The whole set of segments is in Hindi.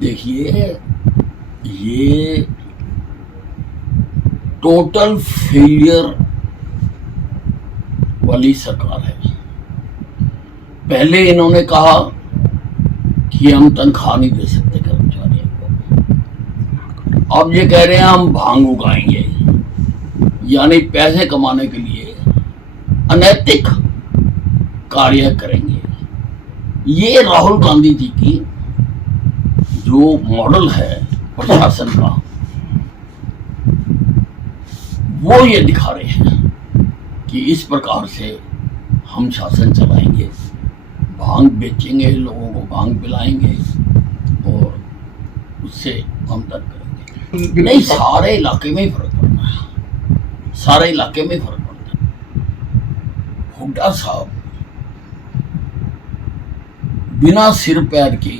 देखिए, ये टोटल फेलियर वाली सरकार है। पहले इन्होंने कहा कि हम तनख्वाह नहीं दे सकते कर्मचारियों को, अब ये कह रहे हैं हम भांग उगाएंगे, यानी पैसे कमाने के लिए अनैतिक कार्य करेंगे। ये राहुल गांधी जी की जो मॉडल है प्रशासन का, वो ये दिखा रहे हैं कि इस प्रकार से हम शासन चलाएंगे, भांग बेचेंगे, लोगों को भांग पिलाएंगे और उससे आमदन करेंगे। नहीं, सारे इलाके में ही फर्क पड़ना है, सारे इलाके में फर्क पड़ता है। हुड्डा साहब बिना सिर पैर की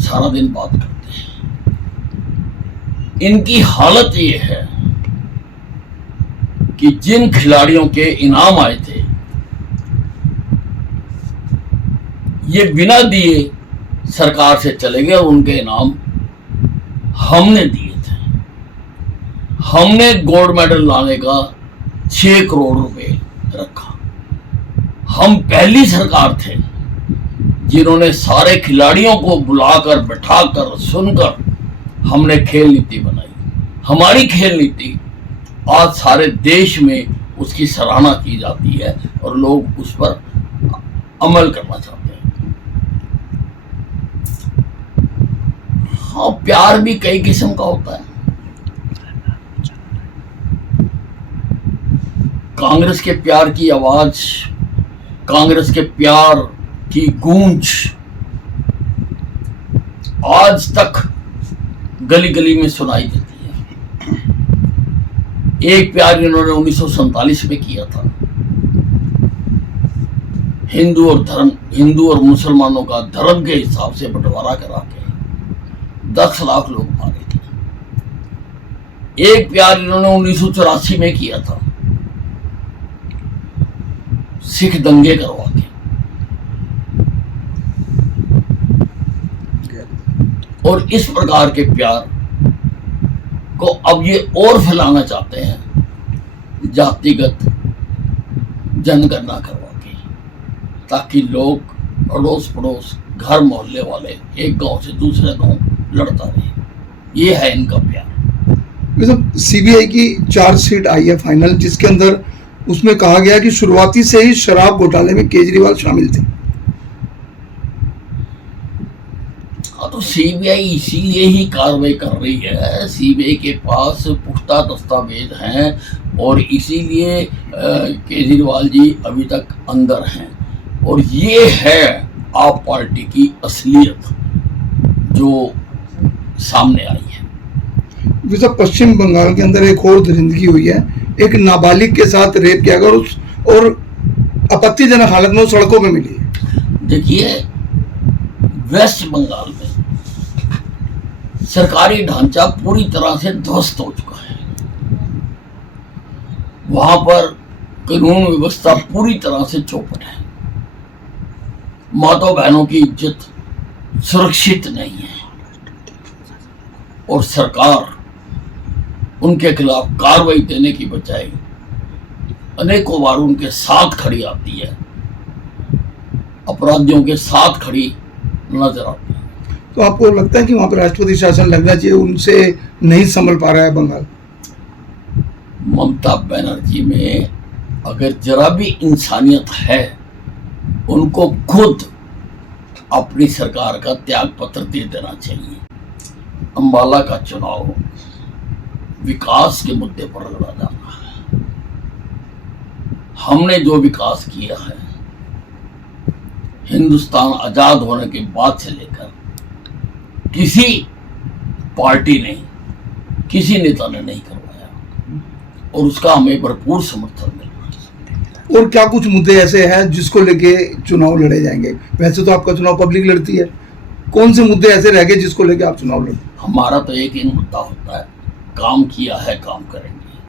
सारा दिन बात करते हैं। इनकी हालत ये है कि जिन खिलाड़ियों के इनाम आए थे, ये बिना दिए सरकार से चले गए और उनके इनाम हमने दिए थे। हमने गोल्ड मेडल लाने का 6 करोड़ रुपए रखा। हम पहली सरकार थे जिन्होंने सारे खिलाड़ियों को बुलाकर, बैठाकर, सुनकर हमने खेल नीति बनाई। हमारी खेल नीति आज सारे देश में उसकी सराहना की जाती है और लोग उस पर अमल करना चाहते हैं। हाँ, प्यार भी कई किस्म का होता है। कांग्रेस के प्यार की आवाज, कांग्रेस के प्यार की गूंज आज तक गली गली में सुनाई देती है। एक प्यार इन्होंने 1947 में किया था। हिंदू और मुसलमानों का धर्म के हिसाब से बंटवारा करा के 10 लाख लोग मारे थे। एक प्यार इन्होंने 1984 में किया था, सिख दंगे करवा के। और इस प्रकार के प्यार को अब ये और फैलाना चाहते हैं जातिगत जनगणना करवा के, ताकि लोग अड़ोस पड़ोस, घर मोहल्ले वाले एक गांव से दूसरे गांव लड़ता रहे। ये है इनका प्यार। सीबीआई की चार्जशीट आई है फाइनल, जिसके अंदर उसमें कहा गया कि शुरुआती से ही शराब घोटाले में केजरीवाल शामिल थे। तो सीबीआई इसीलिए ही कार्रवाई कर रही है। सीबीआई के पास पुख्ता दस्तावेज हैं और इसीलिए केजरीवाल जी अभी तक अंदर हैं। और ये है आप पार्टी की असलियत जो सामने आई है। वैसे पश्चिम बंगाल के अंदर एक और दरिंदगी हुई है, एक नाबालिग के साथ रेप किया गया और आपत्तिजनक हालत में सड़कों में मिली है। देखिए, वेस्ट बंगाल में सरकारी ढांचा पूरी तरह से ध्वस्त हो चुका है। वहां पर कानून व्यवस्था पूरी तरह से चौपट है। माता बहनों की इज्जत सुरक्षित नहीं है और सरकार उनके खिलाफ कार्रवाई देने की बजाय अनेकों बार उनके साथ खड़ी आती है, अपराधियों के साथ खड़ी नजर आती है। तो आपको लगता है कि वहां पर राष्ट्रपति शासन लगना चाहिए, उनसे नहीं संभल पा रहा है बंगाल? ममता बनर्जी में अगर जरा भी इंसानियत है, उनको खुद अपनी सरकार का त्याग पत्र दे देना चाहिए। अंबाला का चुनाव विकास के मुद्दे पर लड़ा जाना है। हमने जो विकास किया है हिंदुस्तान आजाद होने के बाद से लेकर, किसी पार्टी ने, किसी नेता ने नहीं करवाया और उसका हमें भरपूर समर्थन मिल रहा है। और क्या कुछ मुद्दे ऐसे हैं जिसको लेके चुनाव लड़े जाएंगे? वैसे तो आपका चुनाव पब्लिक लड़ती है, कौन से मुद्दे ऐसे रह गए जिसको लेके आप चुनाव लड़ते? हमारा तो एक ही मुद्दा होता है, काम किया है, काम करेंगे।